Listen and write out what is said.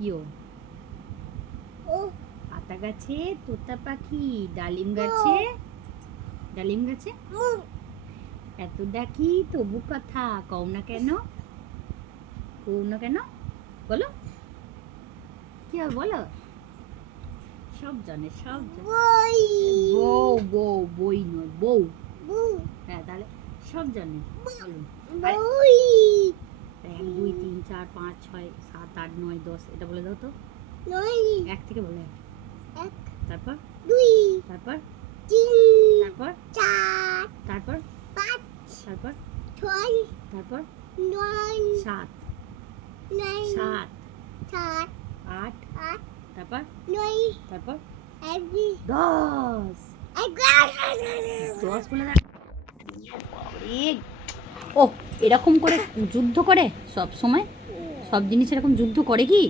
কি ও? আতা গাছে তোতা পাখি, ডালিম গাছে এত ডাকি তবু কথা কও না কেন? বলো কি হবে বলো? সব জানে বই নয় বউ। হ্যাঁ তাহলে সব জানে বলুন। 1 2 3 4 5 6 7 8 9 10 এটা বলে দাও তো। 1 থেকে বলে। 1 তারপর 2 তারপর 3 তারপর 4 তারপর 5 তারপর 6 তারপর 9 7 7 8 তারপর 9 তারপর 10 10 বলে দাও। ও এরকম করে যুদ্ধ করে সব সময়? সব জিনিস এরকম যুদ্ধ করে কি?